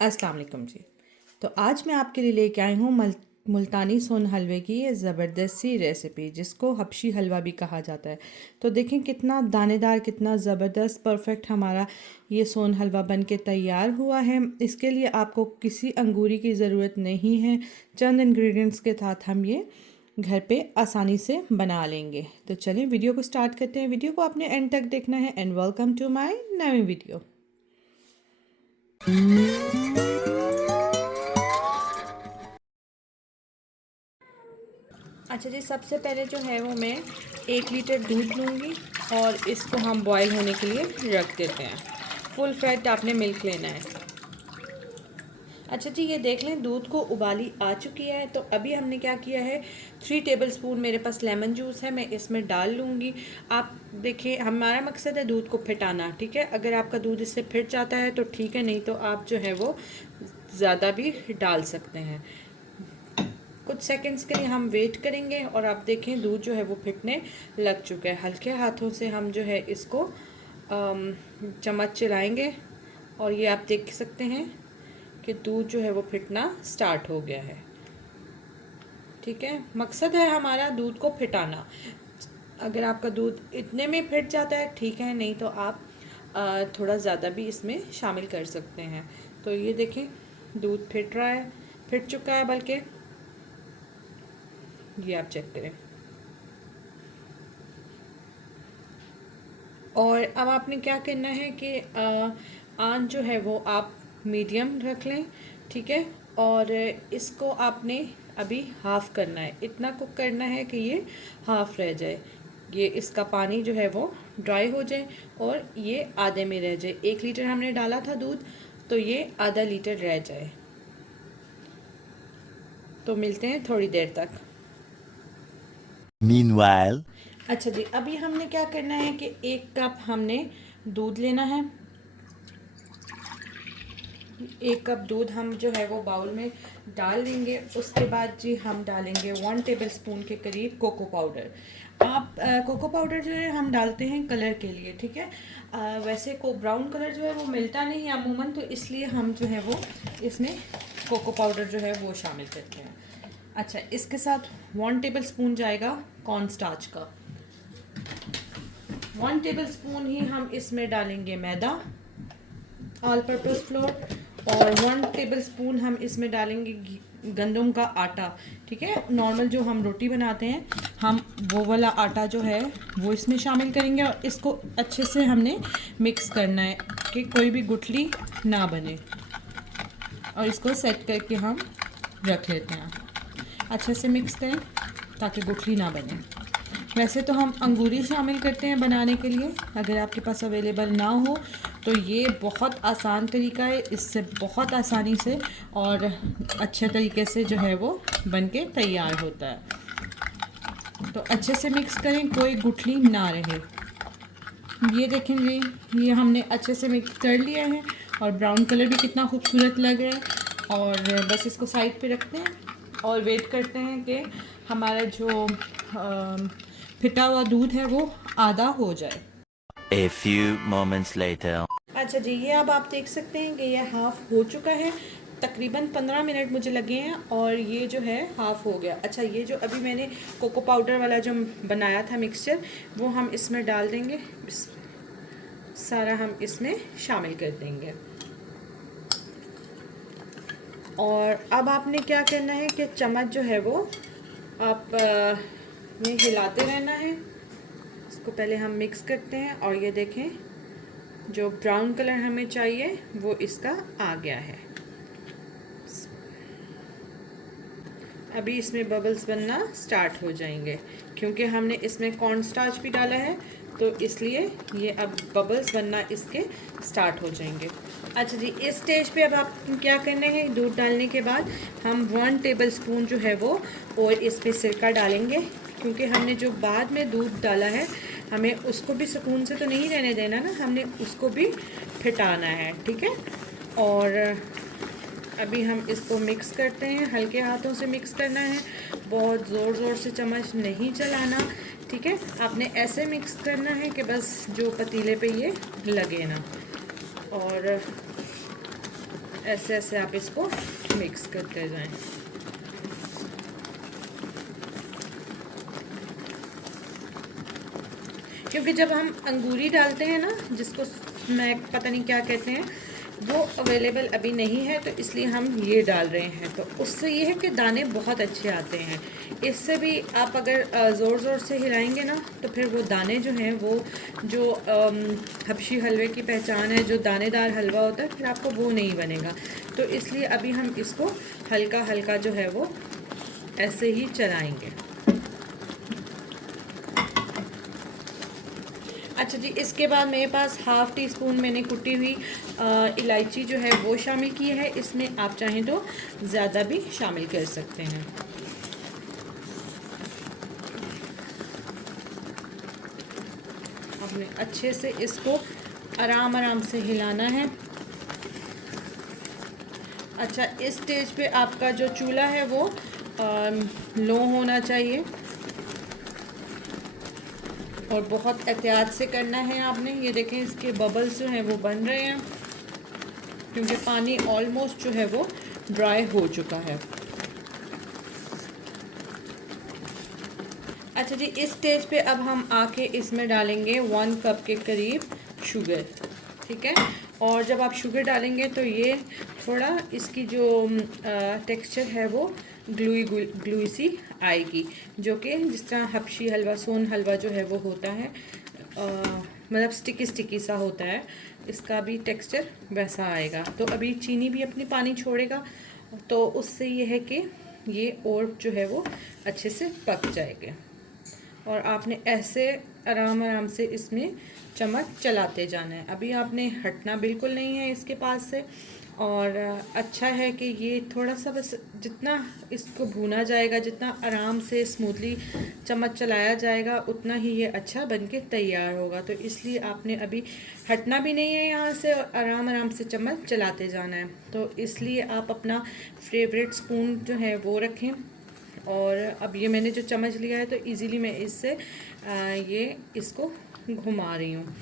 अस्सलाम वालेकुम जी। तो आज मैं आपके लिए लेके आई हूँ मुल्तानी सोन हलवे की ये ज़बरदस्त सी रेसिपी, जिसको हबशी हलवा भी कहा जाता है। तो देखें कितना दानेदार, कितना ज़बरदस्त परफेक्ट हमारा ये सोन हलवा बन के तैयार हुआ है। इसके लिए आपको किसी अंगूरी की ज़रूरत नहीं है। चंद इंग्रेडिएंट्स के साथ हम ये घर पे आसानी से बना लेंगे। तो चलें वीडियो को स्टार्ट करते हैं। वीडियो को आपने एंड तक देखना है। एंड वेलकम टू माई नई वीडियो। अच्छा जी, सबसे पहले जो है वो मैं 1 लीटर दूध लूँगी और इसको हम बॉईल होने के लिए रख देते हैं। फुल फैट आपने मिल्क लेना है। अच्छा जी, ये देख लें दूध को उबाली आ चुकी है। तो अभी हमने क्या किया है, 3 टेबलस्पून मेरे पास लेमन जूस है, मैं इसमें डाल लूँगी। आप देखिए, हमारा मकसद है दूध को फिटाना, ठीक है। अगर आपका दूध इससे फिट जाता है तो ठीक है, नहीं तो आप जो है वो ज़्यादा भी डाल सकते हैं। कुछ सेकंड्स के लिए हम वेट करेंगे और आप देखें दूध जो है वो फिटने लग चुका है। हल्के हाथों से हम जो है इसको चम्मच चलाएंगे और ये आप देख सकते हैं कि दूध जो है वो फिटना स्टार्ट हो गया है। ठीक है, मकसद है हमारा दूध को फिटाना। अगर आपका दूध इतने में फिट जाता है ठीक है, नहीं तो आप थोड़ा ज़्यादा भी इसमें शामिल कर सकते हैं। तो ये देखें दूध फिट रहा है, फिट चुका है बल्कि, ये आप चेक करें। और अब आपने क्या करना है कि आंच जो है वो आप मीडियम रख लें, ठीक है। और इसको आपने अभी हाफ़ करना है, इतना कुक करना है कि ये हाफ़ रह जाए, ये इसका पानी जो है वो ड्राई हो जाए और ये आधे में रह जाए। 1 लीटर हमने डाला था दूध, तो ये आधा लीटर रह जाए। तो मिलते हैं थोड़ी देर तक। Meanwhile, अच्छा जी, अभी हमने क्या करना है कि 1 कप हमने दूध लेना है। 1 कप दूध हम जो है वो बाउल में डाल देंगे। उसके बाद जी हम डालेंगे 1 टेबलस्पून के करीब कोको पाउडर। आप कोको पाउडर जो है हम डालते हैं कलर के लिए, ठीक है। वैसे को ब्राउन कलर जो है वो मिलता नहीं है अमूमन, तो इसलिए हम जो है वो इसमें कोको पाउडर जो है वो शामिल करते हैं। अच्छा, इसके साथ 1 टेबलस्पून जाएगा कॉर्न स्टार्च का। 1 टेबलस्पून ही हम इसमें डालेंगे मैदा, ऑल पर्पस फ्लोर। और 1 टेबलस्पून हम इसमें डालेंगे गंदम का आटा, ठीक है। नॉर्मल जो हम रोटी बनाते हैं, हम वो वाला आटा जो है वो इसमें शामिल करेंगे और इसको अच्छे से हमने मिक्स करना है कि कोई भी गुठली ना बने। और इसको सेट करके हम रख लेते हैं। अच्छे से मिक्स करें ताकि गुठली ना बने। वैसे तो हम अंगूरी शामिल करते हैं बनाने के लिए, अगर आपके पास अवेलेबल ना हो तो ये बहुत आसान तरीका है, इससे बहुत आसानी से और अच्छे तरीके से जो है वो बन के तैयार होता है। तो अच्छे से मिक्स करें, कोई गुठली ना रहे। ये देखें जी, ये हमने अच्छे से मिक्स कर लिया है और ब्राउन कलर भी कितना खूबसूरत लग रहा है। और बस इसको साइड पे रखते हैं और वेट करते हैं कि हमारा जो फिटा हुआ दूध है वो आधा हो जाए। a few moments later. अच्छा जी, ये अब आप देख सकते हैं कि ये हाफ़ हो चुका है। तकरीबन 15 मिनट मुझे लगे हैं और ये जो है हाफ़ हो गया। अच्छा, ये जो अभी मैंने कोको पाउडर वाला जो बनाया था मिक्सचर, वो हम इसमें डाल देंगे। सारा हम इसमें शामिल कर देंगे। और अब आपने क्या करना है कि चम्मच जो है वो आप ने हिलाते रहना है। इसको पहले हम मिक्स करते हैं और ये देखें जो ब्राउन कलर हमें चाहिए वो इसका आ गया है। अभी इसमें बबल्स बनना स्टार्ट हो जाएंगे क्योंकि हमने इसमें कॉर्न स्टार्च भी डाला है, तो इसलिए ये अब बबल्स बनना इसके स्टार्ट हो जाएंगे। अच्छा जी, इस स्टेज पे अब आप क्या करना है, दूध डालने के बाद हम 1 टेबलस्पून जो है वो और इस पर सिरका डालेंगे, क्योंकि हमने जो बाद में दूध डाला है हमें उसको भी सुकून से तो नहीं रहने देना ना, हमने उसको भी फिटाना है, ठीक है। और अभी हम इसको मिक्स करते हैं, हल्के हाथों से मिक्स करना है, बहुत ज़ोर ज़ोर से चम्मच नहीं चलाना, ठीक है। आपने ऐसे मिक्स करना है कि बस जो पतीले पे ये लगे ना। और ऐसे ऐसे आप इसको मिक्स करते जाएं। क्योंकि जब हम अंगूरी डालते हैं ना, जिसको स्मैक पता नहीं क्या कहते हैं, वो अवेलेबल अभी नहीं है, तो इसलिए हम ये डाल रहे हैं। तो उससे ये है कि दाने बहुत अच्छे आते हैं। इससे भी आप अगर ज़ोर ज़ोर से हिलाएंगे ना, तो फिर वो दाने जो हैं, वो जो हबशी हलवे की पहचान है, जो दानेदार हलवा होता है, फिर आपको वो नहीं बनेगा। तो इसलिए अभी हम इसको हल्का हल्का जो है वो ऐसे ही चलाएंगे। अच्छा जी, इसके बाद मेरे पास हाफ़ टी स्पून मैंने कुटी हुई इलायची जो है वो शामिल की है। इसमें आप चाहें तो ज़्यादा भी शामिल कर सकते हैं। आपने अच्छे से इसको आराम आराम से हिलाना है। अच्छा, इस स्टेज पे आपका जो चूल्हा है वो लो होना चाहिए और बहुत एहतियात से करना है आपने। ये देखें, इसके बबल्स जो हैं वो बन रहे हैं, क्योंकि पानी ऑलमोस्ट जो है वो ड्राई हो चुका है। अच्छा जी, इस स्टेज पे अब हम आके इसमें डालेंगे 1 कप के करीब शुगर। ठीक है, और जब आप शुगर डालेंगे तो ये थोड़ा इसकी जो टेक्सचर है वो ग्लूई सी आएगी, जो कि जिस तरह हबशी हलवा, सोन हलवा जो है वो होता है, मतलब स्टिकी स्टिकी सा होता है, इसका भी टेक्सचर वैसा आएगा। तो अभी चीनी भी अपनी पानी छोड़ेगा, तो उससे ये है कि ये और जो है वो अच्छे से पक जाएगा। और आपने ऐसे आराम आराम से इसमें चम्मच चलाते जाना है। अभी आपने हटना बिल्कुल नहीं है इसके पास से। और अच्छा है कि ये थोड़ा सा बस जितना इसको भूना जाएगा, जितना आराम से स्मूथली चम्मच चलाया जाएगा, उतना ही ये अच्छा बनके तैयार होगा। तो इसलिए आपने अभी हटना भी नहीं है यहाँ से, और आराम आराम से चम्मच चलाते जाना है। तो इसलिए आप अपना फेवरेट स्पून जो है वो रखें। और अब ये मैंने जो चम्मच लिया है, तो इजीली मैं इससे ये इसको घुमा रही हूँ।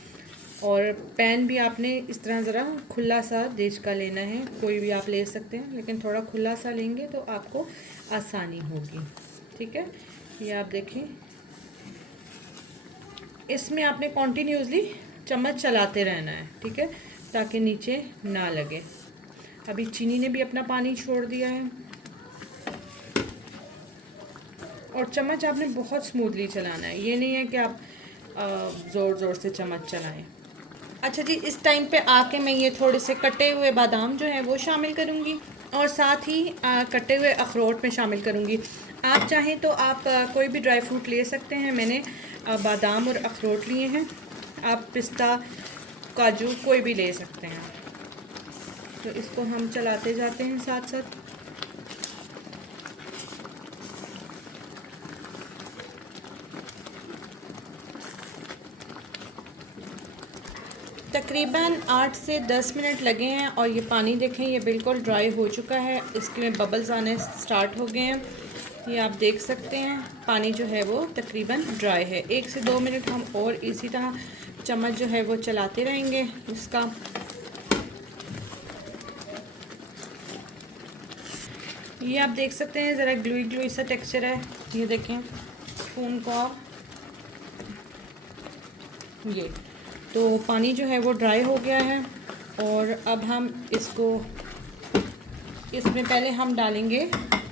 और पैन भी आपने इस तरह ज़रा खुला सा देश का लेना है, कोई भी आप ले सकते हैं, लेकिन थोड़ा खुला सा लेंगे तो आपको आसानी होगी। ठीक है, ये आप देखें, इसमें आपने कॉन्टीन्यूसली चम्मच चलाते रहना है। ठीक है, ताकि नीचे ना लगे। अभी चीनी ने भी अपना पानी छोड़ दिया है, और चम्मच आपने बहुत स्मूथली चलाना है, ये नहीं है कि आप ज़ोर ज़ोर से चम्मच चलाएं। अच्छा जी, इस टाइम पे आके मैं ये थोड़े से कटे हुए बादाम जो हैं वो शामिल करूँगी, और साथ ही कटे हुए अखरोट में शामिल करूँगी। आप चाहें तो आप कोई भी ड्राई फ्रूट ले सकते हैं। मैंने बादाम और अखरोट लिए हैं, आप पिस्ता, काजू कोई भी ले सकते हैं। तो इसको हम चलाते जाते हैं साथ साथ। तकरीबन 8 से 10 मिनट लगे हैं, और ये पानी देखें, ये बिल्कुल ड्राई हो चुका है। इसमें बबल्स आने स्टार्ट हो गए हैं, ये आप देख सकते हैं। पानी जो है वो तकरीबन ड्राई है। 1 से 2 मिनट हम और इसी तरह चम्मच जो है वो चलाते रहेंगे इसका। ये आप देख सकते हैं, ज़रा ग्लूई ग्लूई सा टेक्सचर है। ये देखें स्पून को आप, ये तो पानी जो है वो ड्राई हो गया है। और अब हम इसमें पहले हम डालेंगे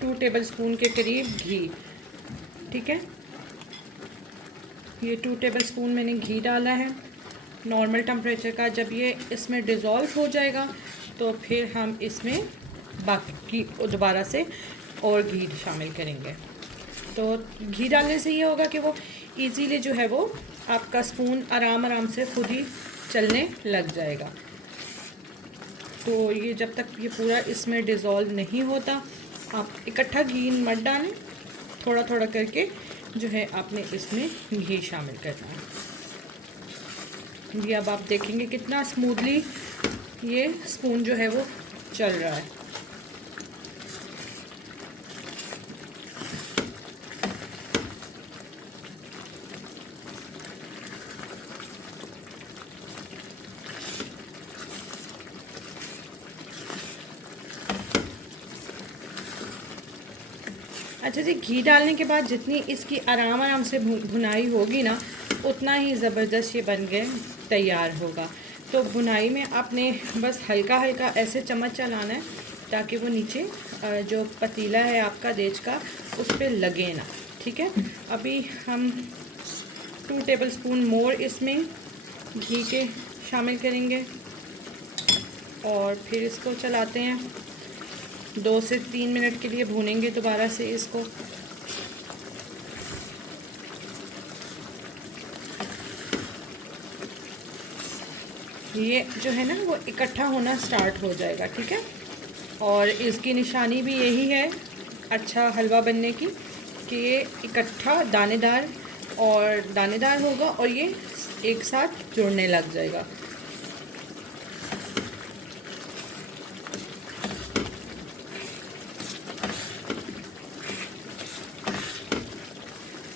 2 टेबलस्पून के करीब घी। ठीक है, ये 2 टेबलस्पून मैंने घी डाला है नॉर्मल टेम्परेचर का। जब ये इसमें डिज़ोल्व हो जाएगा, तो फिर हम इसमें बाकी दोबारा से और घी शामिल करेंगे। तो घी डालने से ये होगा कि वो इजीली जो है वो आपका स्पून आराम आराम से खुद ही चलने लग जाएगा। तो ये जब तक ये पूरा इसमें डिज़ोल्व नहीं होता, आप इकट्ठा घी मत डालें, थोड़ा थोड़ा करके जो है आपने इसमें घी शामिल करना है। ये अब आप देखेंगे कितना स्मूथली ये स्पून जो है वो चल रहा है। अच्छा जी, घी डालने के बाद जितनी इसकी आराम से भुनाई होगी ना, उतना ही ज़बरदस्त ये बन के तैयार होगा। तो भुनाई में आपने बस हल्का हल्का ऐसे चम्मच चलाना है ताकि वो नीचे जो पतीला है आपका देज का उस पर लगे ना, ठीक है। अभी हम 2 टेबलस्पून मोर इसमें घी के शामिल करेंगे और फिर इसको चलाते हैं। 2 से 3 मिनट के लिए भूनेंगे दोबारा से इसको। ये जो है ना वो इकट्ठा होना स्टार्ट हो जाएगा, ठीक है। और इसकी निशानी भी यही है अच्छा हलवा बनने की कि ये इकट्ठा दानेदार होगा और ये एक साथ जुड़ने लग जाएगा।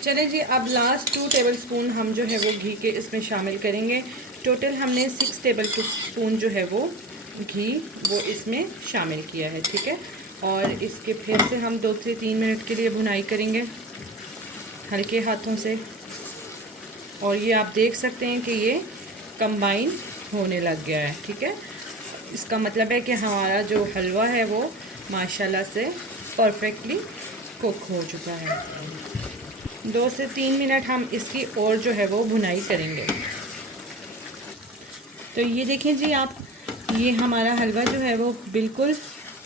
चले जी, अब लास्ट 2 टेबलस्पून हम जो है वो घी के इसमें शामिल करेंगे। टोटल हमने 6 टेबलस्पून जो है वो घी वो इसमें शामिल किया है, ठीक है। और इसके फिर से हम 2 से 3 मिनट के लिए भुनाई करेंगे हल्के हाथों से। और ये आप देख सकते हैं कि ये कंबाइन होने लग गया है, ठीक है। इसका मतलब है कि हमारा जो हलवा है वो माशाल्लाह से परफेक्टली कुक हो चुका है। 2 से 3 मिनट हम इसकी और जो है वो भुनाई करेंगे। तो ये देखें जी आप, ये हमारा हलवा जो है वो बिल्कुल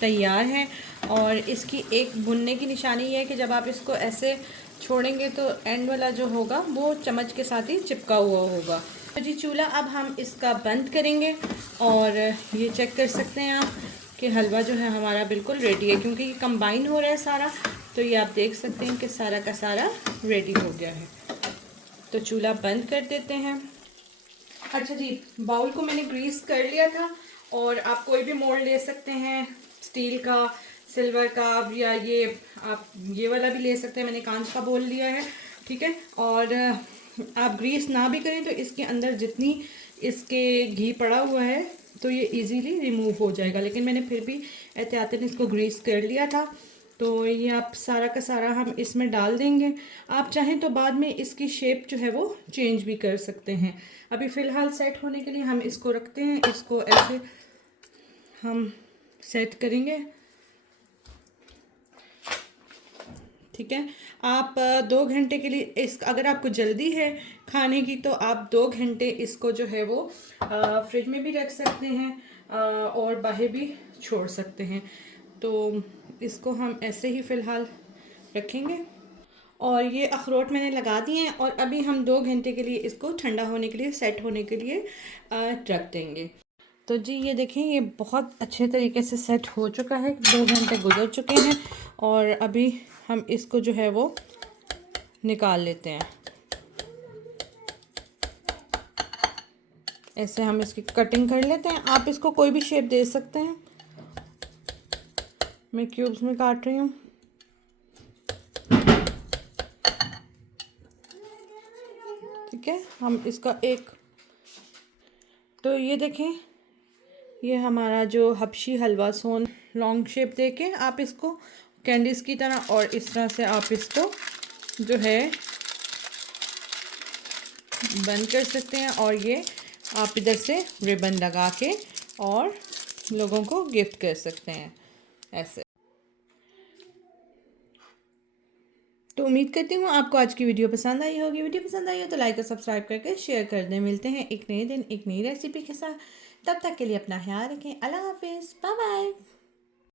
तैयार है। और इसकी एक भुनने की निशानी ये है कि जब आप इसको ऐसे छोड़ेंगे तो एंड वाला जो होगा वो चम्मच के साथ ही चिपका हुआ होगा। तो जी चूल्हा अब हम इसका बंद करेंगे और ये चेक कर सकते हैं आप कि हलवा जो है हमारा बिल्कुल रेडी है, क्योंकि ये कंबाइन हो रहा है सारा। तो ये आप देख सकते हैं कि सारा का सारा रेडी हो गया है। तो चूल्हा बंद कर देते हैं। अच्छा जी, बाउल को मैंने ग्रीस कर लिया था और आप कोई भी मोल्ड ले सकते हैं, स्टील का, सिल्वर का, या ये आप ये वाला भी ले सकते हैं। मैंने कांच का बोल लिया है, ठीक है। और आप ग्रीस ना भी करें तो इसके अंदर जितनी इसके घी पड़ा हुआ है तो ये इजीली रिमूव हो जाएगा, लेकिन मैंने फिर भी एहतियातन इसको ग्रीस कर लिया था। तो ये आप सारा का सारा हम इसमें डाल देंगे। आप चाहें तो बाद में इसकी शेप जो है वो चेंज भी कर सकते हैं। अभी फ़िलहाल सेट होने के लिए हम इसको रखते हैं। इसको ऐसे हम सेट करेंगे, ठीक है। आप 2 घंटे के लिए अगर आपको जल्दी है खाने की तो आप 2 घंटे इसको जो है वो फ्रिज में भी रख सकते हैं और बाहर भी छोड़ सकते हैं। तो इसको हम ऐसे ही फ़िलहाल रखेंगे। और ये अखरोट मैंने लगा दिए हैं और अभी हम 2 घंटे के लिए इसको ठंडा होने के लिए, सेट होने के लिए रख देंगे। तो जी ये देखें, ये बहुत अच्छे तरीके से सेट हो चुका है। 2 घंटे गुजर चुके हैं और अभी हम इसको जो है वो निकाल लेते हैं। ऐसे हम इसकी कटिंग कर लेते हैं। आप इसको कोई भी शेप दे सकते हैं। मैं क्यूब्स में काट रही हूँ। ठीक है, हम इसका एक, तो ये देखें, ये हमारा जो हबशी हलवा सोन लॉन्ग शेप देके आप इसको कैंडीज की तरह और इस तरह से आप इसको जो है बंद कर सकते हैं। और ये आप इधर से रिबन लगा के और लोगों को गिफ्ट कर सकते हैं ऐसे। तो उम्मीद करती हूँ आपको आज की वीडियो पसंद आई होगी। वीडियो पसंद आई हो तो लाइक और सब्सक्राइब करके शेयर कर दें। मिलते हैं एक नए दिन एक नई रेसिपी के साथ। तब तक के लिए अपना ख्याल रखें। अल्लाह हाफिज़, बाय बाय।